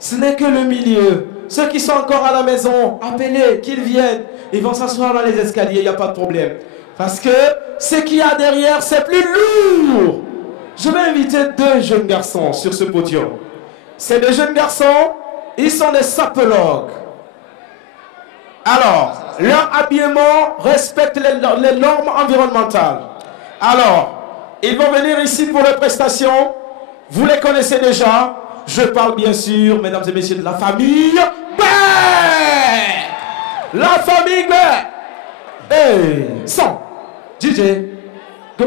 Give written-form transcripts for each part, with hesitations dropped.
Ce n'est que le milieu. Ceux qui sont encore à la maison, appelez, qu'ils viennent. Ils vont s'asseoir dans les escaliers, il n'y a pas de problème. Parce que ce qu'il y a derrière, c'est plus lourd. Je vais inviter 2 jeunes garçons sur ce podium. Ces 2 jeunes garçons, ils sont des sapologues. Alors, leur habillement respecte les normes environnementales. Alors, ils vont venir ici pour les prestations. Vous les connaissez déjà. Je parle bien sûr, mesdames et messieurs, de la famille B. La famille B. Hey, son, DJ, go.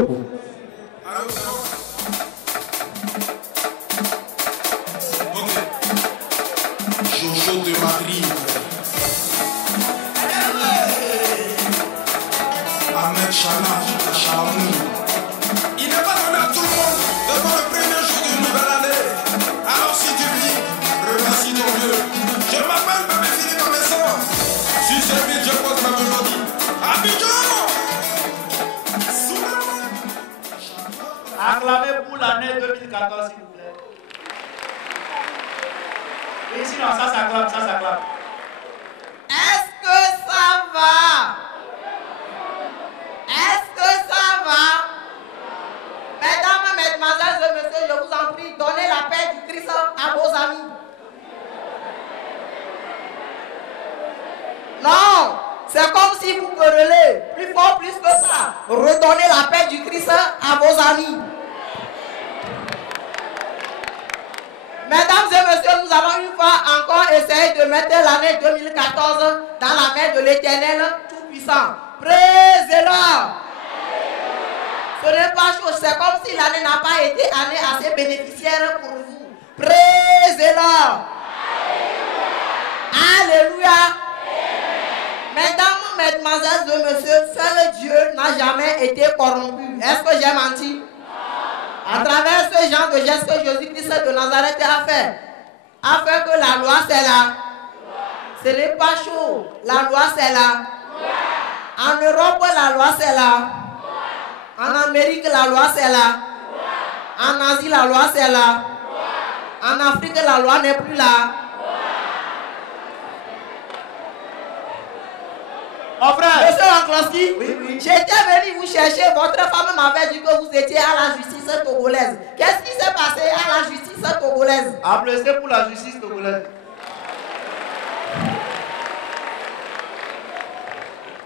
Jojo de Madrid. Ahmed Chana, Chamou. Il n'est pas donné à tout le monde devant le premier jour d'une nouvelle année. Alors si tu vis, remercie ton Dieu. Je m'appelle Bébé Philippe Amessa. Si c'est vite, je pose ma mélodie. Abidjan! Acclamez pour l'année 2014, s'il vous plaît. Et sinon, ça s'acclame, ça s'acclame. Est-ce que ça va? Est-ce que ça va? Mesdames, mesdemoiselles et messieurs, je vous en prie, donnez la paix du Christ à vos amis. Non, c'est comme si vous querellez, plus fort, plus que ça. Redonnez la paix du Christ à vos amis. Mesdames et messieurs, nous allons une fois encore essayer de mettre l'année 2014 dans la main de l'Éternel Tout-Puissant. Praise-le. Ce n'est pas chaud, c'est comme si l'année n'a pas été année assez bénéficiaire pour vous. Praise-le. Alléluia. Mesdames, mesdemoiselles et messieurs, seul Dieu n'a jamais été corrompu. Est-ce que j'ai menti? À travers ce genre de gestes que Jésus-Christ de Nazareth a fait que la loi c'est là. Ce n'est pas chaud. La loi c'est là. En Europe, la loi c'est là. En Amérique, la loi c'est là. En Asie, la loi c'est là. En Afrique, la loi n'est plus là. Mon frère, Monsieur Ankloski, oui. J'étais venu vous chercher. Votre femme m'avait dit que vous étiez à la justice togolaise. Qu'est-ce qui s'est passé à la justice togolaise? applaudissez pour la justice togolaise.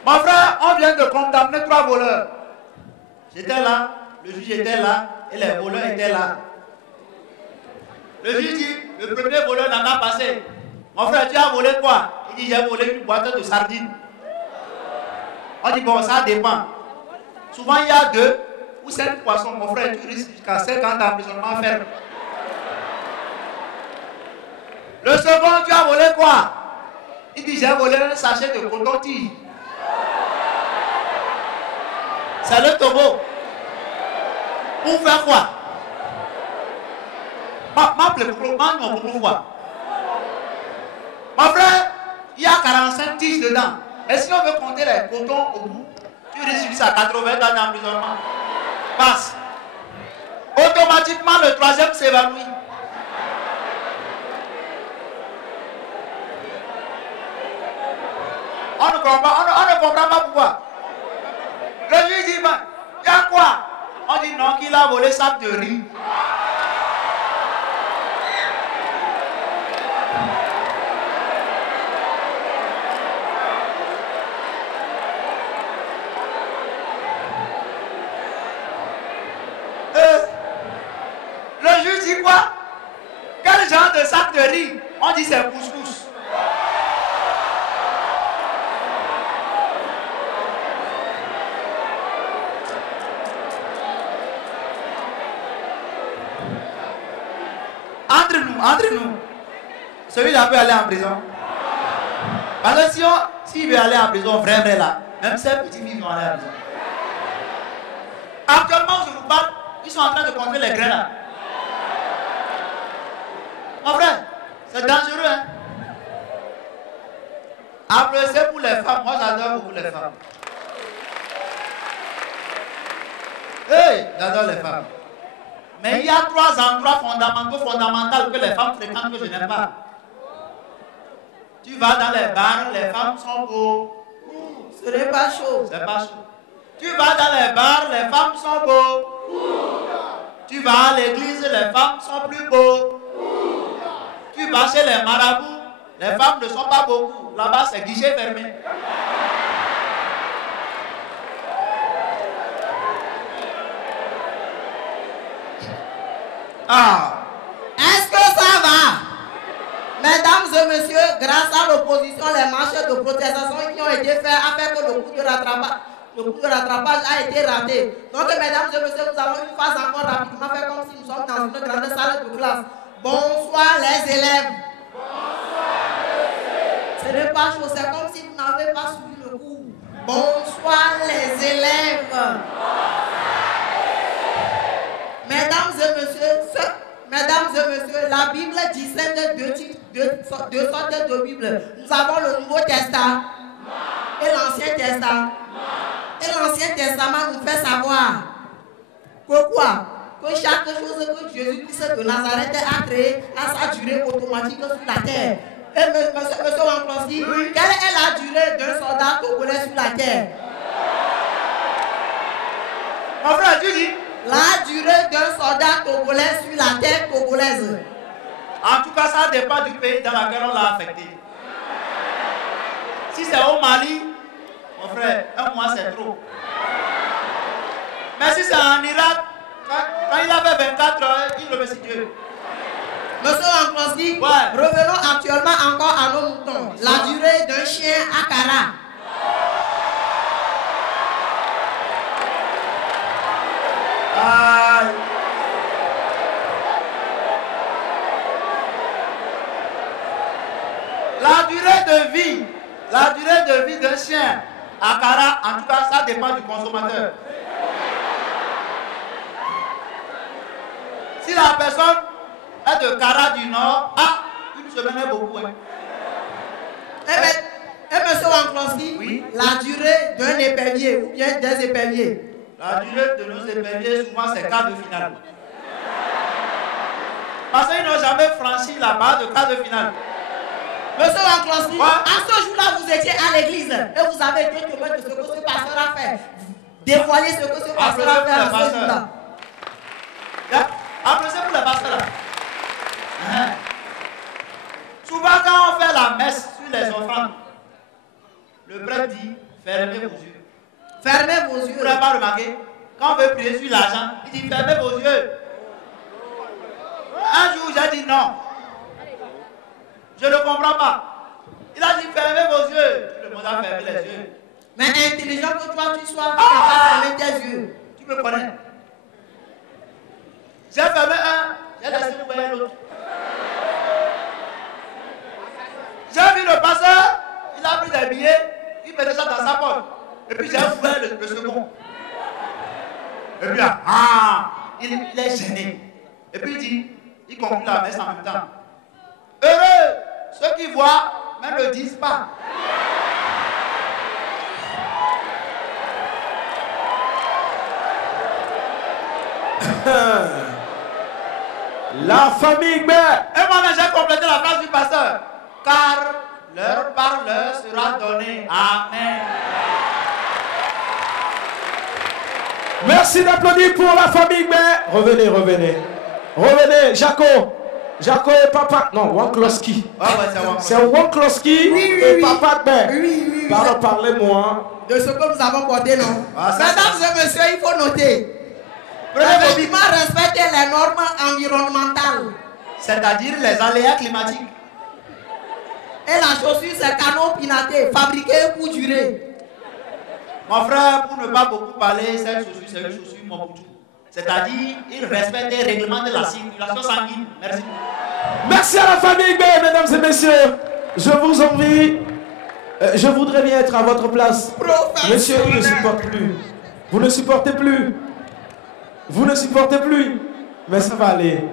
Mon frère, on vient de condamner 3 voleurs. J'étais là, le juge était là et les voleurs étaient là. Le juge dit, le premier voleur n'a pas passé. Mon frère, tu as volé quoi? Il dit, j'ai volé une boîte de sardines. On dit, bon, ça dépend. Souvent, il y a 2 ou 5 poissons. Mon frère, tu risques jusqu'à 5 ans d'emprisonnement ferme. Le second, tu as volé quoi? Il dit, j'ai volé un sachet de coton-tige. C'est le Togo. Pour faire quoi? Mon frère, il y a 45 tiges dedans. Et si on veut compter les cotons au bout, tu risques jusqu'à 80 ans d'emprisonnement. Passe. Automatiquement, le 3e s'évanouit. On ne comprend pas pourquoi. Le juge dit, il y a quoi? On dit non, qu'il a volé sac de riz. Le juge dit quoi? Quel genre de sac de riz? On dit c'est couscous. Entre nous, celui-là peut aller en prison. Parce que s'il veut aller en prison, vrai là, même ces petits filles vont aller en prison. Actuellement, je vous parle, ils sont en train de compter les grains là. Mon frère, c'est dangereux, hein. Applaudissez pour les femmes, moi j'adore beaucoup les femmes. Hey, j'adore les femmes. Mais il y a 3 endroits fondamentaux que les femmes fréquentent que je n'aime pas. Tu vas dans les bars, les femmes sont beaux. Ce n'est pas chaud. C'est pas chaud. Tu vas dans les bars, les femmes sont beaux. Tu vas à l'église, les femmes sont plus beaux. Tu vas chez les marabouts, les femmes ne sont pas beaucoup. Là-bas, c'est guichet fermé. Ah. Est-ce que ça va? Mesdames et messieurs, grâce à l'opposition, les marches de protestation qui ont été faites a fait que le coup de rattrapage a été raté. Donc, mesdames et messieurs, nous allons une phase encore rapidement faire comme si nous sommes dans une grande salle de classe. Bonsoir les élèves. Ce n'est pas chaud, c'est comme si vous n'avez pas suivi le cours. Bonsoir les élèves. Mesdames et messieurs, la Bible distingue deux sortes de Bible. Nous avons le Nouveau Testament et l'Ancien Testament. Et l'Ancien Testament nous fait savoir que quoi? Que chaque chose que Jésus-Christ de Nazareth a créé a sa durée automatique sur la terre. Et monsieur Wanklowski, quelle est la durée d'un soldat togolais sur la terre? Mon frère, tu dis? La durée d'un soldat togolais sur la terre togolaise. En tout cas, ça dépend du pays dans lequel on l'a affecté. Si c'est au Mali, mon frère, 1 mois c'est trop. Mais si c'est en Irak, quand il avait 24 heures, il remercie Dieu. Monsieur Wanklowski, revenons actuellement encore à nos moutons. La durée d'un chien à Kara. La durée de vie d'un chien à Kara, en tout cas, ça dépend du consommateur. Si la personne est de Kara du Nord, une semaine est beaucoup. Hein. Monsieur Wanklowski, oui? La durée d'un épervier ou bien des éperviers. La durée de nos éperviers, souvent, c'est quart de finale. Parce qu'ils n'ont jamais franchi la barre de quart de finale. Monsieur Wanklowski, à ce jour-là, vous étiez à l'église et vous avez été témoin de ce que ce pasteur a fait. Dévoiler ce que ce pasteur a fait à ce jour-là. Appréciez pour le pasteur là. Souvent, quand on fait la messe sur les offrandes, le prêtre dit fermez vos yeux. Fermez vos yeux. Vous n'avez pas remarqué? Quand on veut prier sur l'argent, il dit fermez vos yeux. Un jour, j'ai dit non. Je ne comprends pas. Il a dit fermez vos yeux. Tout le monde a fermé les yeux. Mais intelligent que toi tu sois, tu n'as pas fermé tes yeux. Tu me connais. J'ai fermé un, j'ai laissé ouvert l'autre. J'ai vu le pasteur, il a pris des billets, il mettait ça dans sa poche. Et puis j'ai ouvert le second. Et puis il est gêné. Et puis il dit, il conclut la messe en même temps. Heureux ceux qui voient, mais ne disent pas. La famille B. Et moi-même j'ai complété la phrase du pasteur. Car leur parleur sera donné. Amen. Merci d'applaudir pour la famille B. Revenez, revenez. Revenez, Jaco. Jaco et papa. Non, Wanklowski. C'est Wanklowski et papa B. Oui. Parlez-moi. De ce que nous avons porté, non? Mesdames et messieurs, il faut noter. Effectivement, respecter les normes environnementales. C'est-à-dire les aléas climatiques. Et la chaussure, c'est canon pinaté, fabriqué pour durer. Mon frère, pour ne pas beaucoup parler, cette chaussure, c'est une chaussure Mobutu. C'est-à-dire, il respecte les règlements de la circulation sanguine. Merci. Merci à la famille B, mesdames et messieurs. Je vous envie. Je voudrais bien être à votre place. Monsieur, il ne supporte plus. Vous ne supportez plus. Vous ne supportez plus. Mais ça va aller.